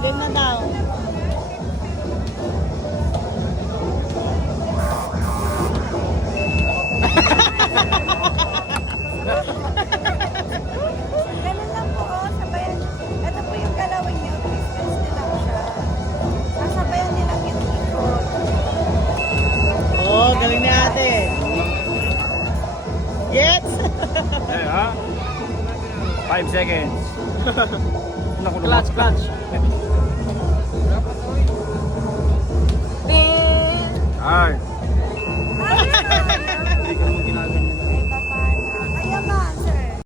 game na daw. Ganun lang po, oh. Sabayan. Ito po yung galawin nyo. Distance nyo lang siya. Sasabayan nilang yung ikot. Oh, galing ni ate. Gets? Eh, ha? 5 seconds. Clutch, clutch. Alright.